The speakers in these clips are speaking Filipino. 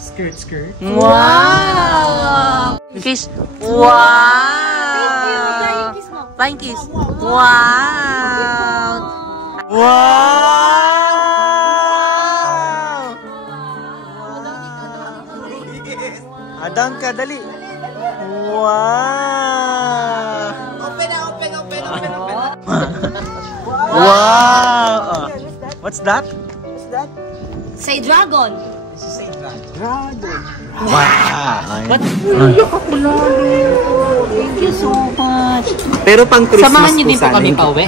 skirt. Wow! Kiss. Wow! Flying kiss. Wow! Wow! Down ka, dali. Wow! Wow! What's that? Say dragon. Wow! Thank you so much. Pero pang Christmas Samahan niyo din po kami pa uwi.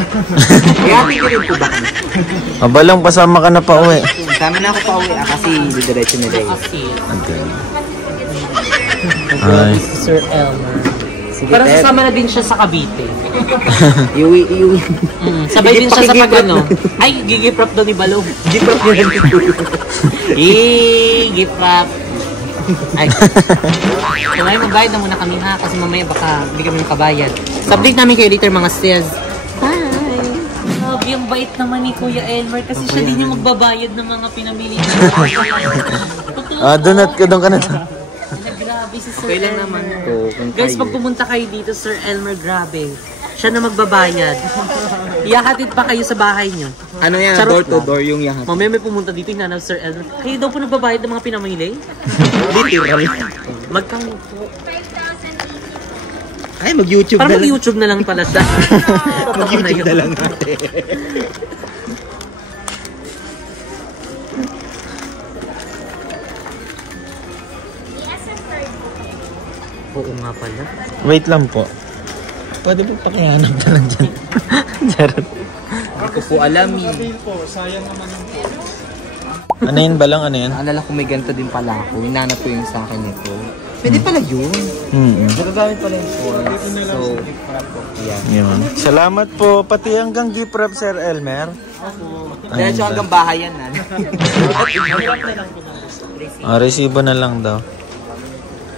Kaya rin po ba kami? Abalang, pasama ka na pa uwi. Sama na ako pa uwi kasi didiretso nila yun. Ay. Sir Elmer. Sige, Parang Ted. sasama na din siya sa Cavite. Iuwi. Sabay din siya sa pag-ano. Ay, gigiprop daw ni Balong. Giprop niya rin ito. Giprop. Ay. Kaya magbayad na muna kami ha. Kasi mamaya baka hindi kami makabayad. Update namin kayo later mga sis. Hi! Grabe, ang bait naman ni Kuya Elmer. Kasi siya din yung magbabayad ng mga pinamili niya. Doon ka na. Grabe si Sir Okay lang Elmer. naman. Guys, pag pumunta kayo dito, Sir Elmer, grabe. Siya na magbabayad. Iyahatid pa kayo sa bahay niyo. Ano yan? Charot Door to door yung yahat. Mamaya may pumunta dito, hinanap Sir Elmer. Kayo daw po nagbabayad ng mga pinamili? Literal. Magkano po? Ay, mag-YouTube Parang na lang. mag-YouTube na lang pala siya. Mag-YouTube na lang natin. Oo nga pala. Wait lang po. Pwede po pakihanap na lang dyan. Charot. Hindi ko po alam eh. Ano yun ba lang? Ano yan? Naalala ko may ganito din pala ako. Hinanap ko yung sa akin nito. Pwede pala yun. Nagagamit pala yung phone. So, yeah. Yun. Salamat po. Pati hanggang gift wrap, Sir Elmer. Diretso hanggang bahay yan. Resibo na lang daw.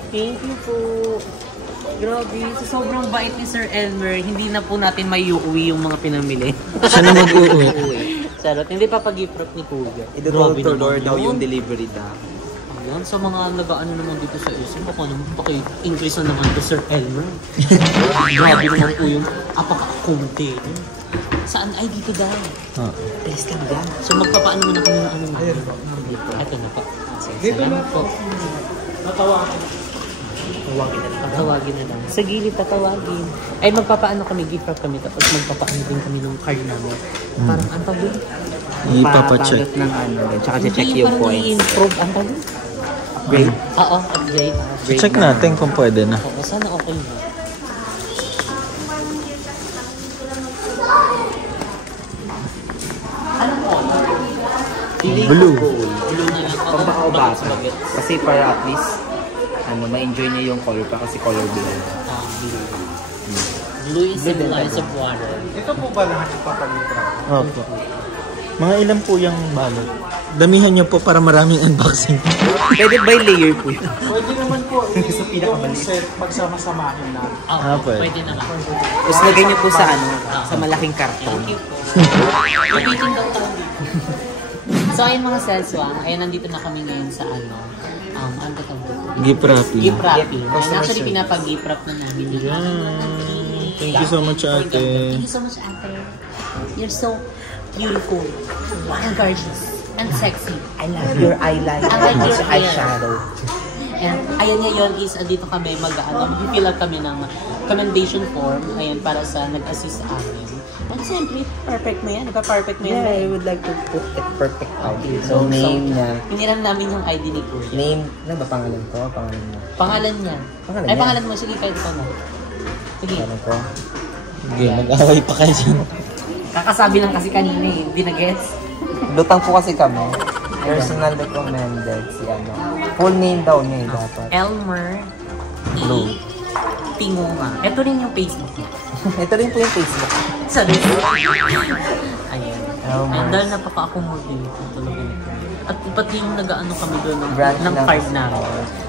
Thank you po. Grabe, sa sobrang bait ni Sir Elmer, hindi na po natin may uuwi yung mga pinamili. Siya na mag-uwi. Charot, hindi pa pag-gift ni Kuya. Door to door daw yung delivery daw. Ayan, sa mga nag-ano naman dito sa SM, baka naman paki-increase na naman to Sir Elmer. Grabe naman po yung apaka-kumte. Saan? Ay, dito daw. Please lang daw. So magpapaano muna kami ng ano natin. Ito na po. Dito na po. Tawagin na lang. Sa gilid, tatawagin. Ay, magpapaano kami, gift wrap kami, tapos magpapaano din kami ng card namin. Parang, ang tawag? Ipapacheck. Papabalot ng ano. Tsaka check yung points. I-improve, ang tawag? Upgrade. Oo, upgrade. Check natin kung pwede na. Oo, sana okay na. Ano po? Blue. Blue na lang. Pambakaw-basa. Kasi para at least, ma-enjoy niya yung color pa kasi color blue. Blue. Blue is in lines of water. Ito po ba lahat yung papalitra? Opo. Mga ilan po yung balot? Damihan niyo po para maraming unboxing. Pwede by layer po yun. Pwede naman po Sa pinakabalik. set pagsama-samahin na. Pwede naman. Tapos lagay niyo po sa sa malaking karton. Thank you po. Repeating daw tayo dito. So ayun mga selswa, ayun nandito na kami ngayon sa ano ba tawag dito? Gift wrapping. Gift wrapping. Actually, pinapag-gift wrap na namin dito. Thank you so much, ate. Thank you so much, ate. You're so beautiful and gorgeous and sexy. I love your eyeliner. I like your eyeshadow. And ayan ngayon is andito kami mag-fill out kami ng commendation form ayan para sa nag-assist sa amin. And siyempre, perfect mo yan. Perfect mo yan. Yeah, I would like to put it perfect out. So, name niya. Hiniram namin yung ID ni Kuya. Name, ano ba pangalan ko? Pangalan mo? Pangalan niya. Pangalan Ay, niya? pangalan mo. Sige, kahit ikaw na. Sige. Pangalan ko? Sige, mag-away pa kayo dyan. Kakasabi lang kasi kanina eh. Hindi na-gets. Lutang po kasi kami. Personal recommended si ano. Full name daw niya dapat. Elmer Blue. Tingunga. Ito rin yung Facebook niya. Ito rin po yung Facebook. Sabi. Ayan. And dahil napaka-accommodate talaga. At pati yung nag-ano kami doon ng card namin.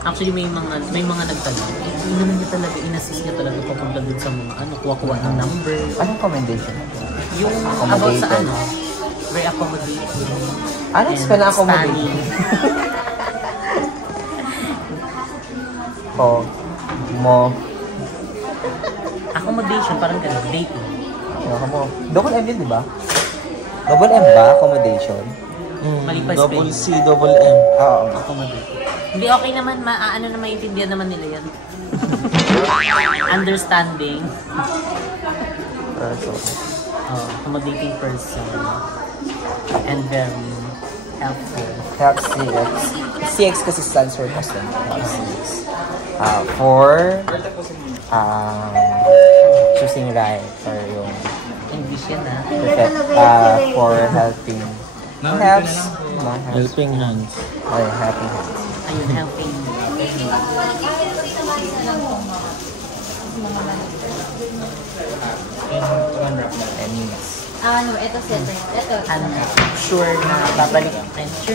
Actually may mga nagtanong. Hindi naman niya talaga, in-assist niya talaga papunta doon sa mga kuha-kuha ng number. Anong commendation? Yung about sa ano, very accommodating. Ano spell na accommodate? Accommodation, parang gano'n. Dating. Double M yun, di ba? Double M ba? Accommodation? Mali pa Double spelling. C, double M. Oo. Accommodation. Hindi, okay naman. Ano na maintindihan naman nila yan. Understanding. Accommodating person. And very helpful. Help CX. CX kasi stands for customer. For choosing right or yung English yan for helping. Helping hands. Helping hands. Ayun, helping. Ito setter. Ito. Sure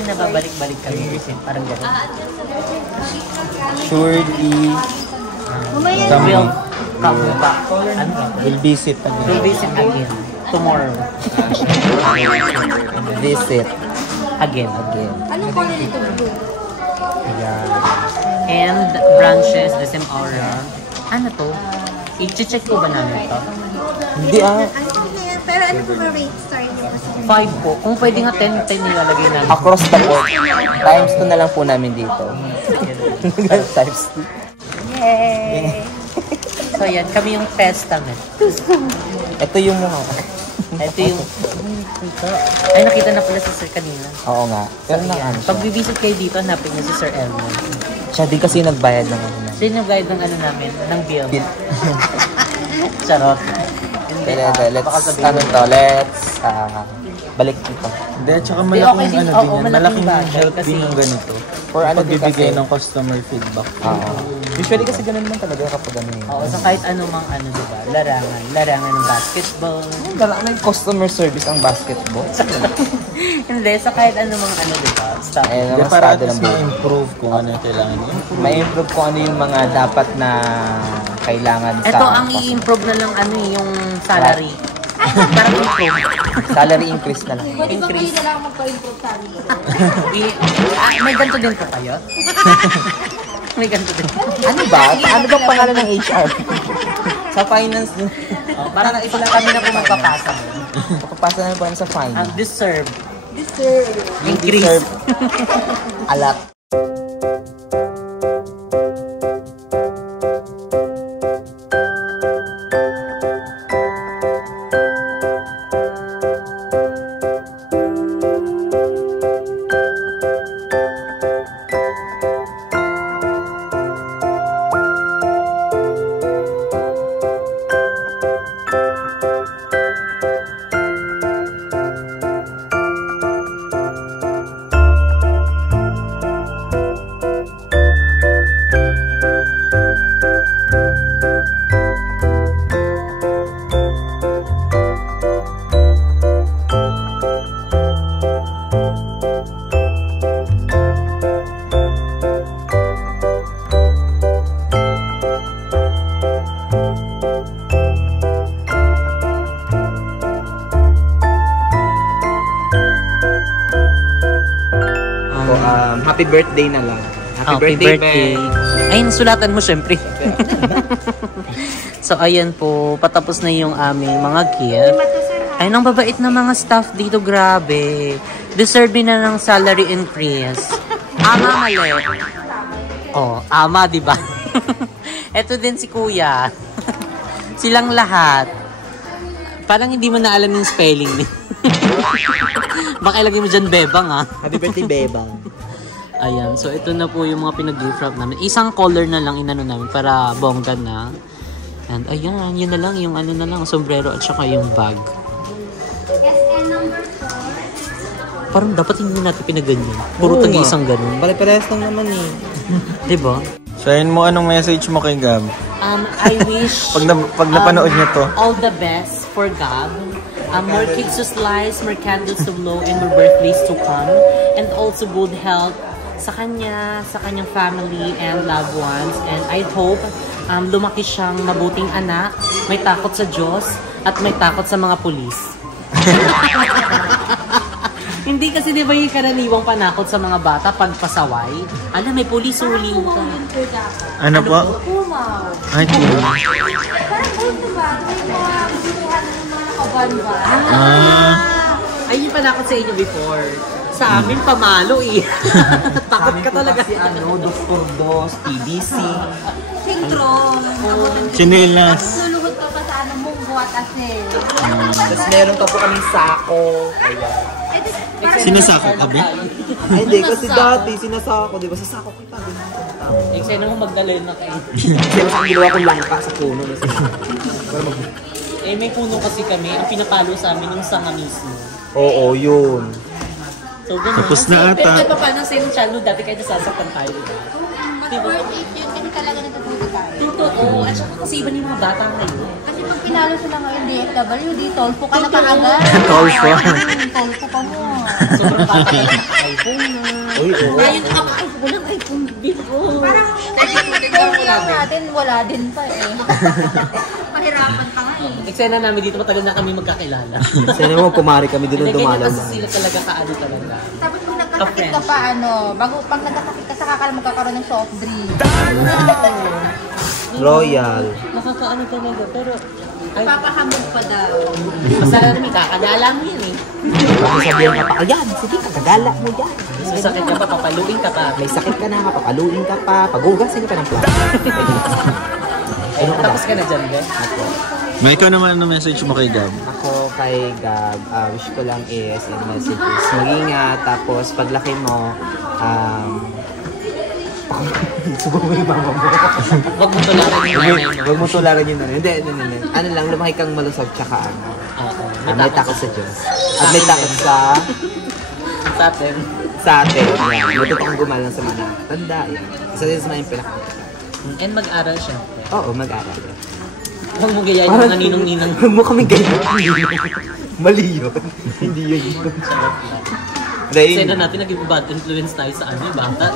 na babalik-balik kami. Parang gano'n. Surely Will come back. Will visit again. Will visit again. Tomorrow. visit Again. Anong color nito? Blue. Ayan. And branches, the same aura. Ano to? I-check ko ba namin to? Hindi Pero ano po ba rate start niyo po sa 5 po. Kung pwede nga 10 nilalagay namin. across the board. Times 2 na lang po namin dito. Times 2. Yay! So yan, kami yung testament. Ito yung mukha. Ito yung... Ay, nakita na pala si Sir kanina. Oo nga. Pero na ano siya. Pag bibisit kayo dito, hanapin niyo si Sir Elmo. Siya din kasi nagbayad ng ano na. Sino yung guide ng ano namin? Ng bill. Charot. Let's balik dito. Hindi, at saka okay malaking din. ano Oo, din yan. malaking Malaking bagay help kasi- din yung ganito. For ano din Pagbibigay kasi. ng customer feedback. Usually kasi ganun naman talaga kapag ano yun. Oo, so kahit anumang ano, diba? Larangan ng basketball. May customer service ang basketball. Hindi, so kahit anumang ano, diba? Stop. Eh, Hindi, naman para at estado ng least buhay. ma-improve kung ano yung kailangan niya. Ma-improve kung ano yung mga dapat na kailangan sa Ito ang i-improve na lang ano yung salary. Parang improve. salary increase na lang. Pwede ba kayo na lang magpa-improve tayo? May ganito din po kayo? May ganito din. Ano ba? Ano bang pangalan ng HR? sa finance din. Oh, parang ito lang kami na po magpapasa. Makapasa na po kami sa finance. Deserve. Deserve. Increase. Alat. Happy birthday na lang. Happy birthday. Ayun, sulatan mo syempre. So, ayan po. Patapos na yung aming mga gift. Ayun, ang babait na mga staff dito. Grabe. Deserve na ng salary increase. Ama, mali. Oh, ama, diba? Eto din si kuya. Silang lahat. Parang hindi mo na alam yung spelling. Baka ilagay mo dyan bebang, ha? Happy birthday, Bebang. Ayan, so ito na po yung mga pinag-gift wrap namin. Isang color na lang inano namin para bongga na. And ayan, yun na lang, yung ano na lang, sombrero at saka yung bag. SN number 4. Parang dapat hindi natin pinaganyan. Puro tag-isang ganun. Balik-parehas lang naman eh. Diba? So, ayun mo, anong message mo kay Gab? I wish Pag napanood niya to. all the best for Gab. More cakes to slice, more candles to blow, and more birthdays to come. And also good health sa kanya, sa kanyang family and loved ones. And I hope lumaki siyang mabuting anak, may takot sa Diyos, at may takot sa mga pulis. Hindi kasi di ba yung karaniwang panakot sa mga bata pag pasaway? Alam, may pulis huling ka. Ano po? Pumaw. Ay, tumaw. Parang ano ba? May mga butuhan ng mga nakaban ba? Ay, yung panakot sa inyo before. Sa amin, pamalo eh. Takot ka talaga. Si Dr. Dos, TBC. Sintron. Chinelas. Luluhod ka pa sa ano mong buhat asin. Tapos meron pa po kaming sako. Ayan. Sinasako ka ba? Ay, hindi. Kasi dati, sinasako. Di ba? Sa sako kita. Eksena mo magdala yun na kayo. Kasi mas ang ginawa kong langka sa puno. Eh, may puno kasi kami. Ang pinapalo sa amin yung sanga mismo. Oo, yun. So, ganun. Tapos na ata. Pero pa paano sa yung channel, dati kayo nasasaktan tayo, diba? Mas worth it yun kasi talaga natututo tayo. Totoo. At saka kasi iba yung mga bata ngayon. Kasi pag pinalo sila ngayon DFW, di tolpo ka na kaagad. Tolpo. Tolpo ka mo. Sobrang bata kayo sa iPhone na. Uy, oo. Ngayon ako, ay, walang iPhone before. Kung lang natin, wala din pa eh. Mahirapan pa nga eh. Eksena namin dito, matagal na kami magkakilala. Sana naman pumari kami doon Ganyan dumalaw kasi na. sila talaga kaano talaga. Tapos pag nagkasakit ka pa, bago pag nagkasakit ka, saka ka lang magkakaroon ng soft drink. Royal. Nakakaano talaga, pero... Ay, Papahamog pa daw. masala namin, kakadala mo yan eh. Bakit sabihin ka pa, ayan, sige, kagagala mo yan. May sakit ka pa, papaluin ka pa. May sakit ka na, papaluin ka pa, pagugasin ka ng plato. Ano ka ba? Tapos ka na dyan, Ben? May ikaw naman ano message mo kay Gab? Ako kay Gab, wish ko lang is yung message is mag-ingat, tapos paglaki mo, subukan mo yung mama mo. Huwag mo tularan yung nanay mo. Huwag mo tularan yung nanay. Hindi. Ano lang, lumaki kang malusog, tsaka Oo. may takot sa Diyos. At may takot sa Tatem. atin. Yan. Matuto kang gumalang sa mga nakatanda. Yan. Isa din sa mga yung pinakakita. And mag-aral syempre. Oo, mag-aral. Huwag mo gayahin yung mga ninong-ninang. Huwag mo kami ganyan. Mali yun. Hindi yun. Kasi na natin naging bad influence tayo sa ano, bata.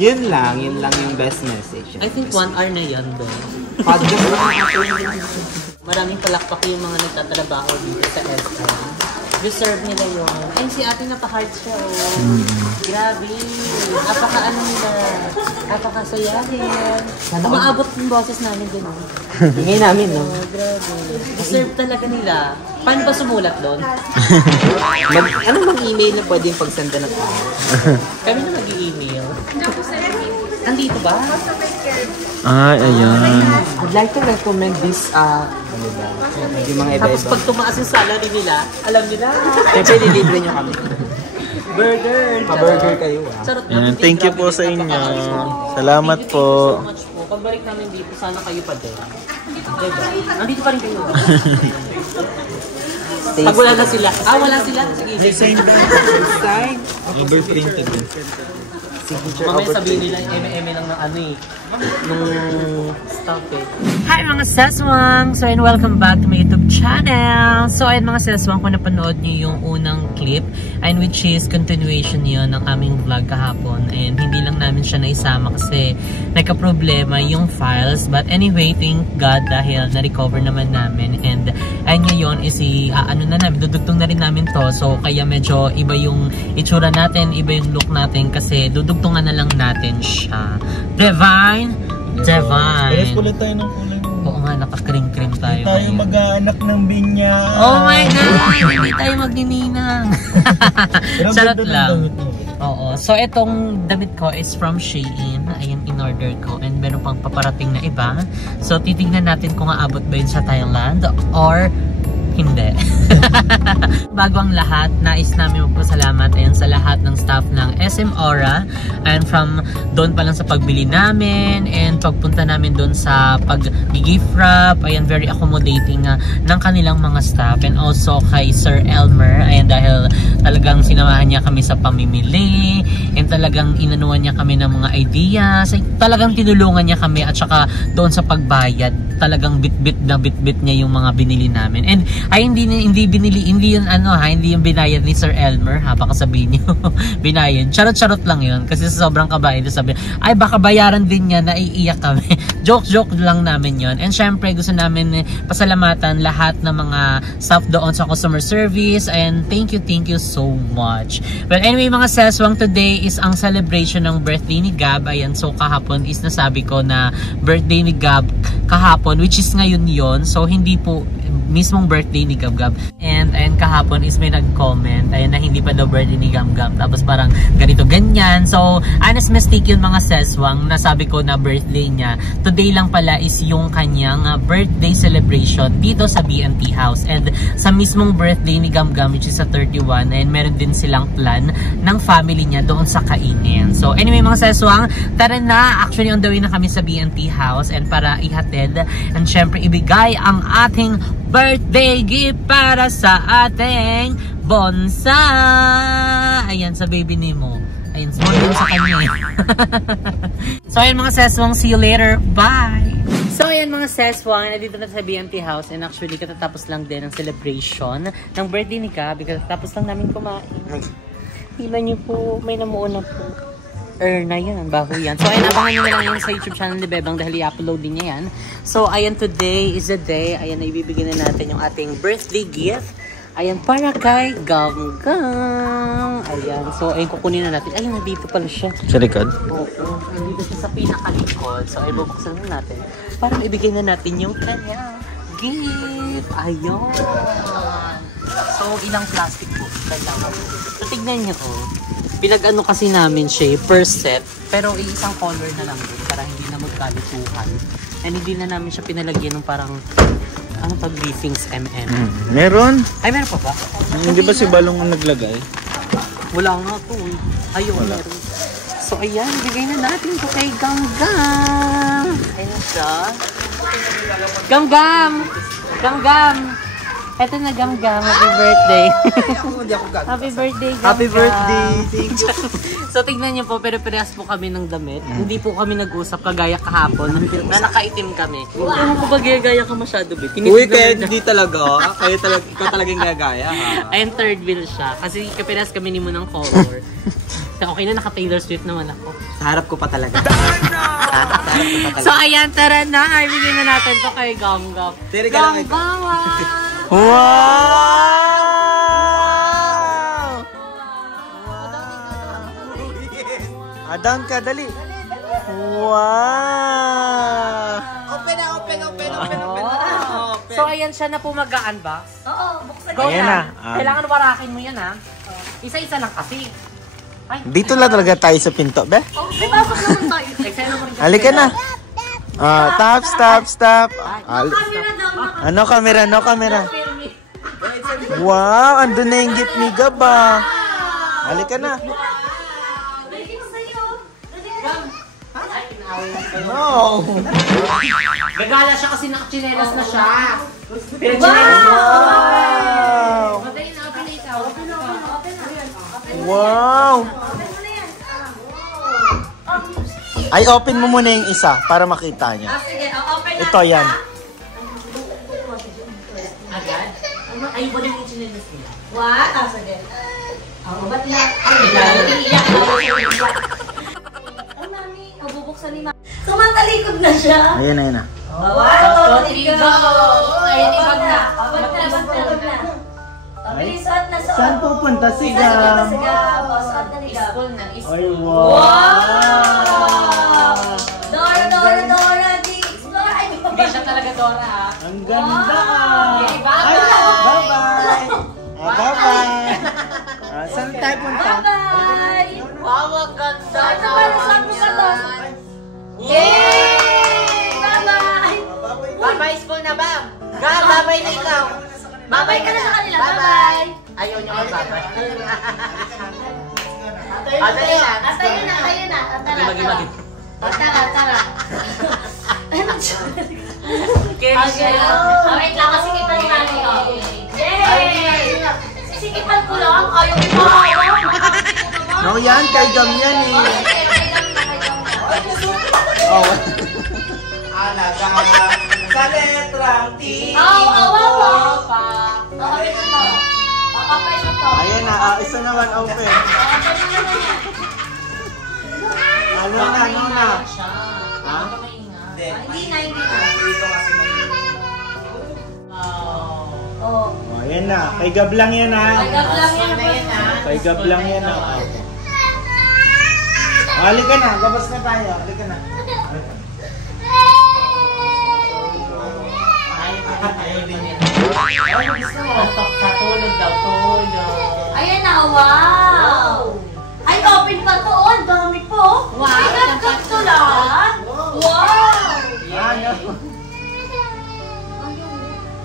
Yun lang yung best message. I think 1 hour na yan, Ben. Podcast na Maraming palakpak yung mga nagtatrabaho dito sa SM. Deserve nila yun. Ay, si ate napaka-hard siya, oh. Grabe. Napaka-ano nila. Napaka-sayahin. Umaabot yung boses namin din, oh. Hingay namin, no? Oh, grabe. Deserve talaga nila. Paano ba sumulat doon? Ano bang email na pwedeng pagsenda na tayo? Kami na mag-i-email. Andito ba? Ay, ayan. I'd like to recommend this, yung mga Tapos iba-iba. pag tumaas yung salary nila, alam nila. Siyempre, nilibre nyo kami. Burger. Pa-burger kayo, Sarap Ayan, thank you po sa inyo. Salamat Thank you po. so much po. Pagbalik namin dito, sana kayo pa din. Diba? Nandito pa rin kayo. Pag wala na sila. Wala sila. Sige, sige. Overprinted. Mamaya sabihin nila, eme-eme lang ng ano eh. Nung stop eh. Hi mga Seswang! So and welcome back to my YouTube channel. So ayun mga Seswang, kung napanood nyo yung unang clip, and which is continuation yun ng aming vlog kahapon. And hindi lang namin siya naisama kasi nagka-problema yung files. But anyway, thank God dahil na-recover naman namin. And ayun ngayon is ano na namin, dudugtong na rin namin to. So kaya medyo iba yung itsura natin, iba yung look natin kasi dudugtungan na lang natin siya. Divine! Pares ulit tayo ng kulay mo. Oo nga, nakakrim-krim tayo. Tayo ngayon. mag-aanak ng binya. Oh my God! Hindi tayo magnininang. Charot lang. Oo. So, itong damit ko is from Shein. Ayan, in-order ko. And meron pang paparating na iba. So, titignan natin kung aabot ba yun sa Thailand or hindi. Bago ang lahat, nais namin magpasalamat ayan sa lahat ng staff ng SM Aura. And from doon pa lang sa pagbili namin and pagpunta namin doon sa pag-gift wrap. Ayan, very accommodating ng kanilang mga staff. And also kay Sir Elmer. Ayan, dahil Talagang sinamahan niya kami sa pamimili, and talagang inanuan niya kami ng mga ideas. Talagang tinulungan niya kami, at saka doon sa pagbayad, talagang bit-bit niya yung mga binili namin. And ay hindi yun hindi yung binayad ni Sir Elmer, ha, baka sabihin niyo binayad. Charot lang yun, kasi sa sobrang kabayad sabi, ay baka bayaran din niya, naiiyak kami. Joke lang namin yun. And syempre gusto namin pasalamatan lahat ng mga staff doon sa customer service, and thank you so much. Well anyway mga seswang, today is ang celebration ng birthday ni Gab. Ayan, so kahapon is nasabi ko na birthday ni Gab kahapon, which is ngayon yon. So hindi po mismong birthday ni Gab. And kahapon is may nag-comment ayan na hindi pa daw birthday ni Gab. Tapos parang ganito ganyan. So honest mistake yun mga seswang, nasabi ko na birthday niya. Today lang pala is yung kanyang birthday celebration dito sa BNT House. And sa mismong birthday ni Gab, which is sa 31, and meron din silang plan ng family niya doon sa kainin. So anyway mga seswang, tara na, actually on the way na kami sa BNT House, and para ihatid and syempre ibigay ang ating birthday gift para sa ating bonsa. Ayan, sa baby ni mo. Ayan, small din sa kanya. So ayan mga seswang, see you later. Bye! So ayan mga seswang, nandito na sa BNT House, and actually katatapos lang din ang celebration ng birthday ni Gab. Katatapos lang namin kumain. Tingnan niyo po, may namuuna po. Na yan, baho yan. So ayan, abangan nyo na lang yung sa YouTube channel ni Bebang dahil i-upload din niya yan. So ayan, today is the day. Ayan, ibibigyan na natin yung ating birthday gift. Ayan, para kay Gam-Gam. Ayan, so ayun, kukunin na natin. Ayun, nandito pala siya. Sa likod? Oo, nandito siya sa pinakalikod. So ay, bubuksan na natin. Para maibigay na natin yung kanyang gift. Ayun. So, ilang plastic po. So, tignan nyo, oh. Pinag-ano kasi namin siya, per set, pero isang color na lang din para hindi na magkalituhan. And hindi na namin siya pinalagyan ng parang, ano pa, briefings Meron? Ay, meron pa ba? Hindi ba si Balong ang naglagay? Wala nga to. Ayun, meron. So, ayan, bigay na natin ito kay Gam-Gam. Ayun siya. Gam-Gam! Gam-Gam! Eto na, Gam-Gam. Happy birthday. Happy birthday, Gam-Gam. Happy birthday. Thank you. So, tignan niyo po, pero parehas po kami ng damit. Hindi po kami nag-usap kagaya kahapon na nakaitim kami. Ano po ba gaya ka masyado, Bit? Uy, kaya hindi talaga. Ikaw talagang gagaya, ha? Ayun, third wheel siya. Kasi kapiras kami ni mo ng color. Okay na, naka-Taylor Swift naman ako. Harap ko pa talaga. So, ayan, tara na. Ibigyan na natin to kay Gam-Gam. Gam-Gam! Wow! Down ka, dali. Wow! Open. So, ayan siya na po mag-unbox. Oo, buksan Go Ayan na. na. Kailangan warakin mo yan, ha? Isa-isa lang kasi. Ay, Dito lang talaga tayo sa pinto, be. oh, may pasok naman tayo. Excited naman kasi. Halika na. Stop. Ano camera? Wow, andun na yung gift ni Gab, ah. Halika na. No. Regala siya kasi nakachinelas na siya. Wow. Wow. Ay, open mo muna yung isa para makita niya. Sige, open na. Ito, yan. Agad? Ay, wala yung chinelas nila. What? Sige. Ba't na? Ay, mami. Bubuksan ni mami. Kumatalikod na siya. Ayun na. Wow! Go! Ayun, ibag na. Ibag na. Pabilis, suot na suot. Saan pupunta si Saan pupunta Gab? si Gab? Suot na ni Gab. Ay, wow. Dora, di explore. Ay, Hindi siya talaga Dora, ha? Ang ganda. Okay, bye-bye. Ay, bye-bye. Saan tayo punta? bye! Wow, ang ganda. Saan mo ba to? Yay! Bye-bye! Bye-bye school na ba? Gab, bye-bye na ikaw. Bye-bye ka na sa kanila. Bye-bye! Ayaw niyo mag-bye-bye. Tayo na. Tara. Magi-magi. Tara. Kaya siya. Wait lang kasi kita ni Mami. Yay! Siksikipan ko lang. Ayaw ko mahawa. No, yan. Kay Gam yan eh. Oh. Alaga sa letrang T. Ayan na, isa naman open. Ano na? Ha? Hindi na. Oh, ayan na. Kay Gab lang yan ha. Kay Gab lang yan ha. Halika na, labas na tayo. Halika na. Katulog daw, tulog. Ayan na, wow! Ay, open pa to. Oh, ang dami po. Wow! Ay, nagkat to lang. Wow!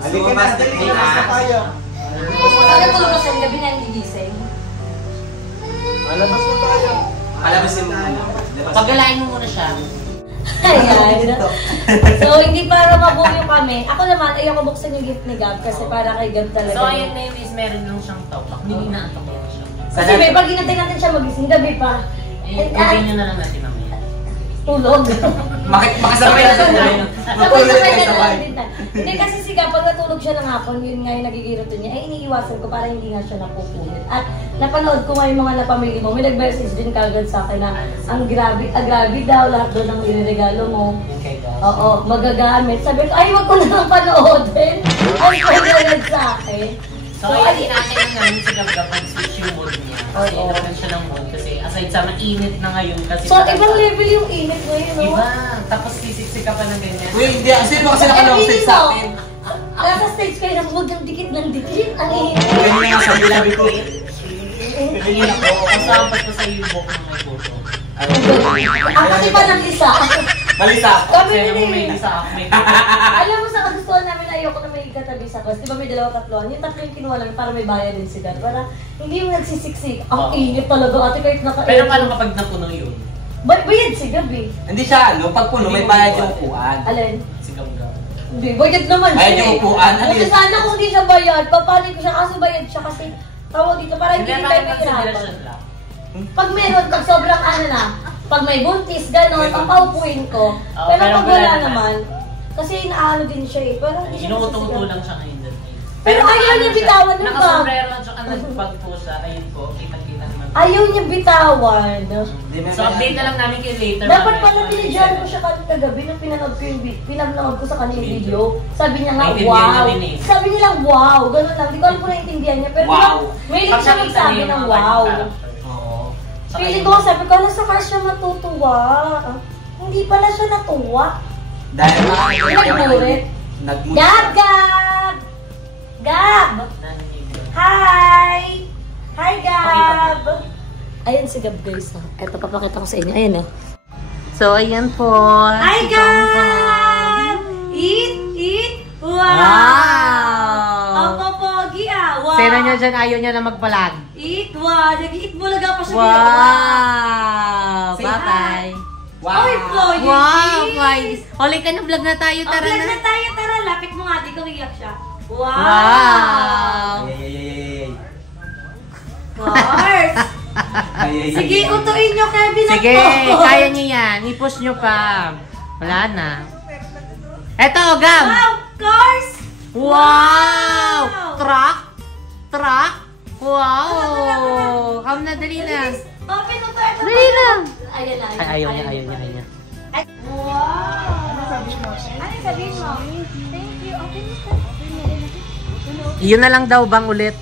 Halika na, dali. Labas na tayo. Sana tulog ka sa gabi na hindi gising. Labas na tayo. Palabasin mo. Pagalain mo muna siya. Ayan. So, hindi para mabuyo kami. Ako naman, ayoko buksan yung gift ni Gab kasi para kay Gab talaga. So, ayun na yun is meron lang siyang topak. Hindi na antok yan siya. Kasi may pag inantay natin siya magising, gabi pa. Continue na lang natin mamaya. Tulog. Makasabay na tayo. Sabay-sabay na lang din tayo. Hindi kasi si Gab, pag natulog siya ng hapon, yun nga yung nagigirito niya, ay iniiwasan ko para hindi nga siya napupunit. At napanood ko nga yung mga napamili mo, may nag-message din kagad sa akin na ang grabe daw, lahat doon ang niregalo mo. Oo, magagamit. Sabi ko, ay wag ko na lang panoodin. Ay, kagad sa akin. So, ayun natin namin si Gab-Gab ang switch yung mood niya. Kasi inawalan siya ng mood kasi aside sa mainit na ngayon kasi... So, ibang level yung init ngayon, no? Iba. Tapos sisiksik ka pa ng ganyan. Uy, hindi. Sino kasi nakalong set sa akin? Nasa stage kayo ng huwag yung dikit ng dikit. Ang init. Ganyan nga sabi labi ko. Ayun ako. Kasabat ko sa iyo yung book ng may photo. Ang kasi pa ng isa. Balisa. Kami Kaya mo din may eh. isa ako may Alam mo sa kagustuhan namin na ayoko na may katabi sa bus. Di ba may dalawa-tatloan? Yung tatlo yung kinuha namin para may bayad din sila. Para hindi yung nagsisiksik. Ang init talaga ate kahit naka-aircon. Pero paano kapag napuno yun? Bayad si Gabi. Hindi siya, ano, pag puno, may bayad yung upuan. Alin? Si Gab-Gab. Hindi, bayad naman siya. Bayad yung upuan. Kasi sana kung hindi siya bayad, papanin ko siya kaso bayad siya kasi tawag dito para hindi Hindi tayo naman may consideration lang. Pag meron, pag sobrang ano na, pag may buntis, gano'n, ang paupuin ko. Oo, Pero pero pag wala wala naman. naman, kasi inaano din siya eh. Parang hindi siya Inuuto-uto nasisigaw. lang siya ngayon. Pero ayaw niya bitawan yung bag. Nakasombrero at saka nag-bag po siya. Ayun po, kitang-kita naman. Ayaw niya bitawan. So update na lang namin kayo later. Dapat mamaya. pala tinidyan ko siya kagabi nung pinanood ko yung pinanood ko sa kanya yung video. Sabi niya nga, Naintindihan wow. niya din eh. Sabi niya lang, wow. Ganun lang. Di ko alam kung naintindihan niya. Pero Wow. may link siya magsabi ng wow. Oo. Feeling ko, sabi ko, nasa car siya matutuwa. Hindi pala siya natuwa. Dahil Nagmurit. Nagmurit. Gab! Gab! Gab! Hi! Hi, Gab! Ayan si Gab, guys. Ito, papakita ko sa inyo. Ayan eh. So, ayan po. Hi, Gab! Eat! Eat! Wow! Ang popogi ah! Wow! Sino niya dyan ayaw niya na magpalag? Eat! Wow! Nag-eat bulaga pa siya. Wow! Say Bye-bye. Wow. Oy, Floyd! Wow! Guys! Huli ka na, vlog na tayo. Ang Tara vlog na. na tayo, tara. Lapit mo nga, di ko iyak siya. Wow! Wow! Ay. Mars! Sige, utuin nyo, Kevin. Sige, kaya niyo yan. I-push niyo pa. Wala na. Eto, Gab! Wow, cars! Wow! Truck! Truck! Wow! Come na, dali na. Open mo to. Ito Dali lang. Ayan na. Ay, ayaw niya, ayaw niya, ayaw niya. Wow! Ano sabihin mo? Thank you. Open mo to. Yun na lang daw bang ulit?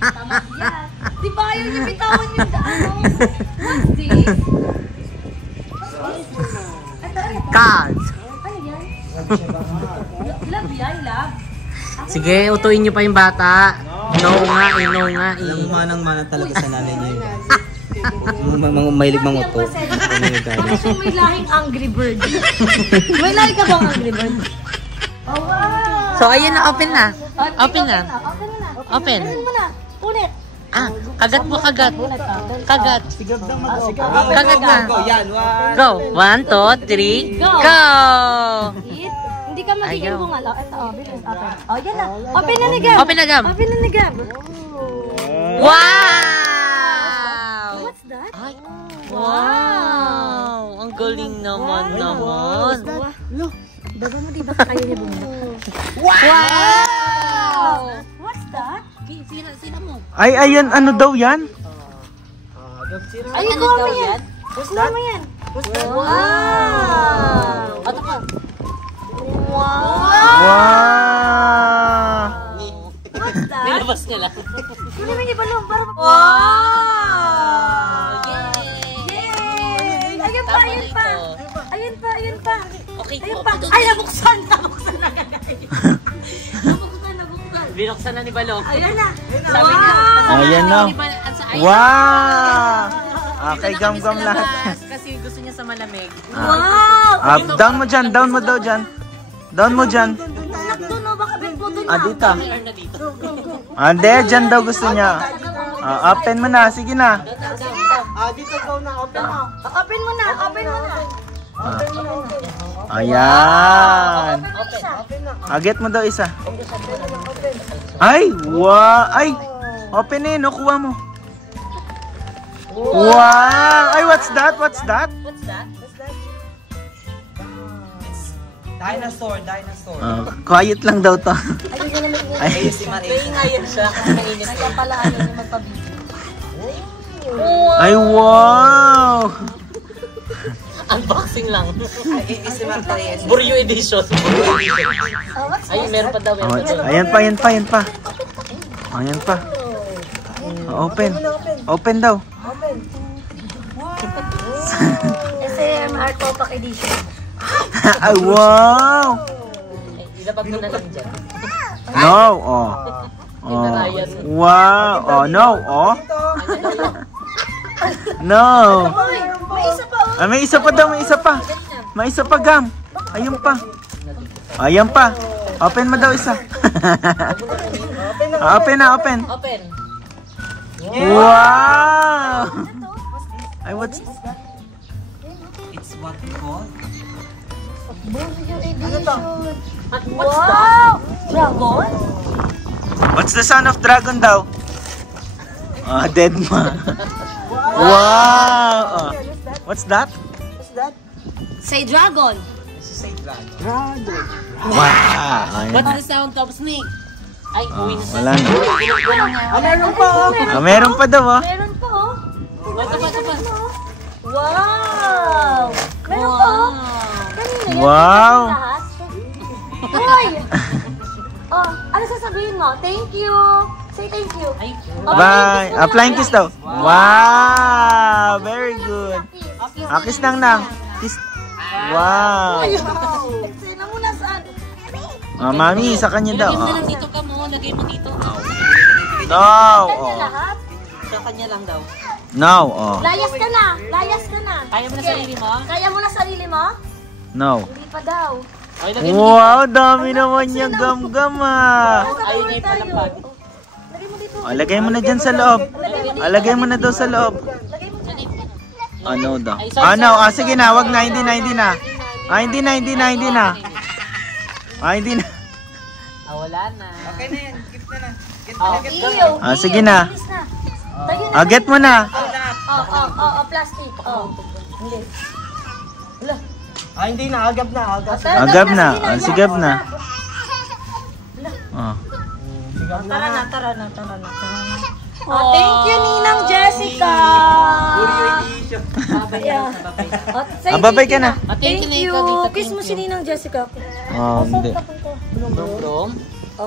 Tama yan. Di ba ayaw niya bitawan yung ano? What's this? Cards. Ano yan? Love yan, love. Sige, utuin niyo pa yung bata. No nga, no nga. Alam mo manang-mana talaga sa nanay niya yun. Mga mahilig mga uto. Baka siya may lahing Angry Bird. May lahi ka bang Angry Bird? Oh, wow! So, ayun na, open na. Open na. Open mo na. Open. Open mo na. Punit. Ah, kagat po, kagat. Kagat. Sigab daw mag-go. Kagat na. Go, yan. Go. 1, 2, 3, Go. go! Eat. Hindi ka magiging bungal. Oh, ito, oh, bilis, open. Oh, yan na. Open na ni Gab. Open na, Gab. Open na ni Gab. Wow! What's that? Ay, wow! Ang galing naman naman. Baba mo, di ba kayo niya bungal? Wow! What's that? Sina mo. Ay, ayan, ano daw yan? Ay, ikaw mo yan. Gusto mo yan. Wow! Ano pa? Wow! What's that? Nilabas niya lang. Sino may balong? Wow! Yay! Ayun pa, ayun pa. Ayun pa, ayun pa. Okay, Ayun pa. Ay, nabuksan. Nabuksan na. Binuksan na ni Balong. Ayun na. Sabi niya, Ayan na. Wow! Okay, gam-gam lahat. Kasi gusto niya sa malamig. Wow! Down mo dyan, down mo daw dyan. Down mo dyan. Anak doon, no? Baka may puto na. Dito. Mayroon na dito. Hindi, dyan daw gusto niya. Open mo na, sige na. Dito daw na, open na. Open mo na, open mo na. Ayan. Get mo daw isa. Ay, wow. Ay, open eh, no? Kuha mo. Wow. Ay, what's that? What's that? What's that? Dinosaur. Quiet lang daw to. Ay, Ngayon siya. Kainit. Kaya pala ano yung magpabigyo. ay, wow. Unboxing lang. Buryo edition. Ay, meron pa daw. Ayan pa, ayan pa, ayan pa. Ayan pa. Open. Open daw. SMR Copac Edition. Ay, wow. Ilapag mo na lang dyan. No, oh. Wow. Oh, no, oh. No. May isa pa, oh. May isa pa daw, may isa pa. May isa pa, Gam. Ayun pa. Ayan pa. Open mo daw isa. Open na, open. Open. Wow. Ay, what's... It's what we call Wow! Dragon? What's the son of dragon daw? Dead ma. Wow. What's that? Say dragon. Wow. What's the sound of snake? Ay, uwi na siya. Wala na. Meron pa, oh. Meron pa daw, oh. Meron pa, oh. Ito pa. Wow! Meron pa, oh. Kanina yan. Wow. Lahat. Hoy! Oh, ano sasabihin mo? Thank you. Say thank you. Ay, Bye. Flying kiss daw. Wow. Very good. Kiss nang nang. Kiss. Wow. Sino mo nasaan? Mami, sa kanya daw. lagay mo na lang dito ka mo. Lagay mo dito. No. Kanya lahat? Sa kanya lang daw. No. Oh. Layas ka na. Layas ka na. Kaya mo na sarili mo? Kaya mo na sarili mo? No. Hindi pa daw. Ay, lagay mo Wow, dami naman niya gam-gam ah. Ayun na yung palapag. Lagay mo dito. Lagay mo na dyan sa loob. Lagay mo na daw sa loob. Lagay mo dyan. Ano daw? Ano? Sige na, wag na, hindi na. Hindi na. Hindi na. Hindi na. Wala na. Okay na yan. Gift na na. Iyo. Sige na. Bilis na. Tayo na. Get mo na. Plastic. Hindi. Hindi na, agab na. Agab na. Sigab na. Tara na. Thank you, Ninang Jessica. Babay ka na. Thank you. Kiss mo si Ninang Jessica. Hindi. Brom.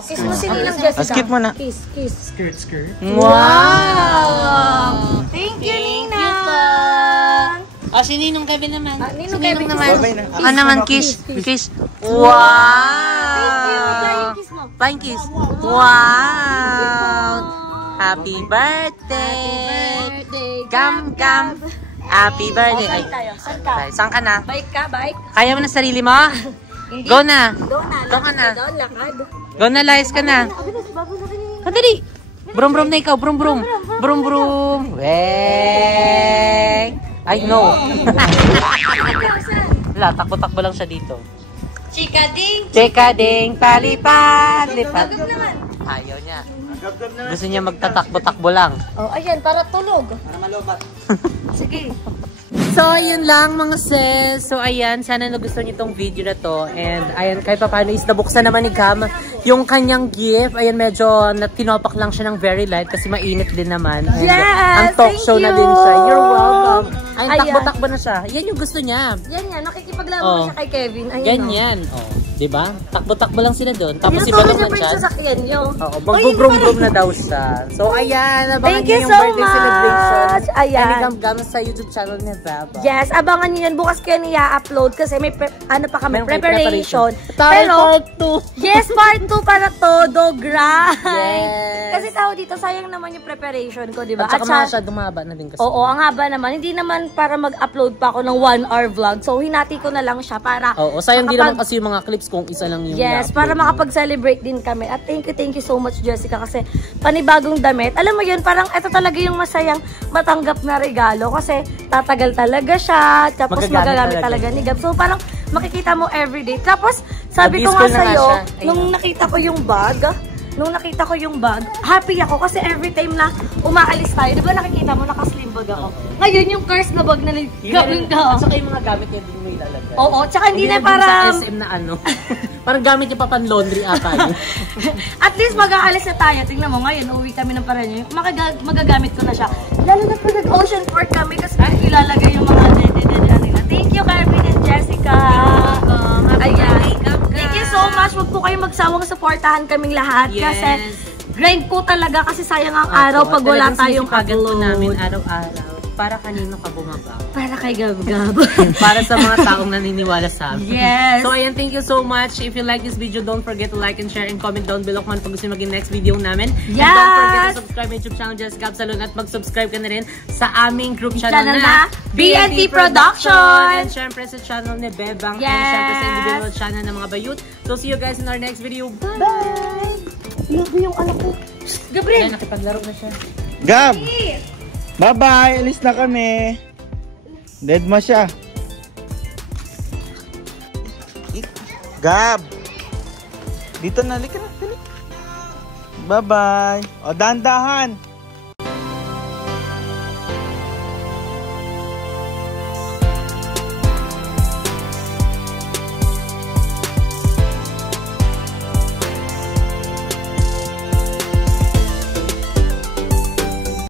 Kiss mo si Ninang Jessica. Skip mo na. Kiss. Skirt. Wow! Thank you, Ninang. Si Ninong Kevin naman. Ninong Kevin naman. Ano naman, kiss. Wow! Kiss mo. Flying kiss. Wow! Happy birthday! Gam. Happy birthday. Ay, Saan ka? saan ka na? Bike ka? Bike? Kaya mo na sarili mo? Go na. Doon na. Lakad. Go na, Lies ka na. Kadali. Brum na ikaw. Brum. Weng. Ay, no. Wala, takbo-takbo lang siya dito. Chika ding, palipad-lipad. Ayaw niya. Gusto niya magtatakbo-takbo lang. Oh, ayan, para tulog. Para malobat. Sige. So, ayun lang mga sis. So, ayan. Sana nagustuhan niyo itong video na to. And, ayan, kahit pa paano is nabuksan naman ni Cam yung kanyang gift. Ayan, medyo tinopak lang siya ng very light kasi mainit din naman. And, ang talk show na din siya. You're welcome. Ayun, takbo-takbo na siya. Yan yung gusto niya. Yan yan, nakikipaglaro na siya kay Kevin. Ayun, ganyan. Oh, diba? Takbo-takbo lang sila doon. Tapos iba lang naman siya. Sasakyan niyo. Oo, mag-brum-brum na daw siya. So, ayan. Abangan Thank niyo you yung so birthday much. celebration. Ayan. Gam sa YouTube channel ni Beba. Yes, abangan niyo yan. Bukas kayo niya-upload kasi may ano pa kami, May preparation. Pero, part 2. Yes, part 2 para todo, grind. Yes. Kasi tao dito, sayang naman yung preparation ko, di ba? At saka siya dumaba na din kasi. Oo, ang haba naman. Hindi naman para mag-upload pa ako ng 1-hour vlog. So, hinati ko na lang siya para... Oo, sayang din naman kasi yung mga clips kung isa lang yung yes, para makapag-celebrate din kami. At thank you so much, Jessica, kasi panibagong damit. Alam mo yun, parang ito talaga yung masayang matanggap na regalo kasi tatagal talaga siya, tapos magagamit talaga ni Gab. So, parang makikita mo everyday. Tapos, sabi ko nga sa'yo, nung nakita ko yung bag, happy ako kasi every time na umaalis tayo, di ba nakikita mo, naka-slim bag ako. Ngayon, yung curse na bag na gawin ko. At saka yung mga gamit niya din mo ilalagay. Oo, tsaka hindi na para... Sa SM na ano, parang gamit niya pa pan-laundry ata yun. At least mag-aalis na tayo. Tingnan mo, ngayon, uuwi kami ng Paraño. Magagamit ko na siya. Lalo na pag nag-ocean port kami kasi ilalagay yung mga nila. Thank you, Carvin and Jessica. Ayan. Thank you so much. Huwag po kayong magsawang supportahan kaming lahat. Yes. Kasi grind po talaga kasi sayang ang araw pag wala tayong upload. Namin araw-araw. Para kanino ka bumaba? Para kay Gab-Gab. Para sa mga taong naniniwala sa amin. Yes. So ayan, thank you so much. If you like this video, don't forget to like and share and comment down below kung ano pag gusto maging next video namin. Yes. And don't forget to subscribe to YouTube channel Jess Gab Salon at mag-subscribe ka na rin sa aming group channel na BNT Production. And syempre sa channel ni Bebang. Yes. And syempre sa individual channel ng mga bayut. So see you guys in our next video. Bye! Love yung anak ko. Gabriel! Ayan, nakipaglaro na siya. Gab! Bye-bye! Alis na kami. Dead ma siya. Gab! Dito na, halika na. Bye-bye! O, dahan-dahan!